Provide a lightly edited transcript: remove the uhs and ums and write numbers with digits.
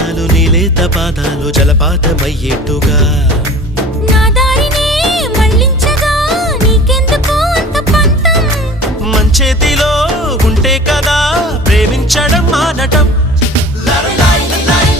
నిమిషాలు నీలేత పాదాలు జలపాతమయ్యేట్టుగా నా దారినే మళ్ళించగా నీకెందుకు అంత పంతం మంచేతిలో ఉంటే కదా ప్రేమించడం మానటం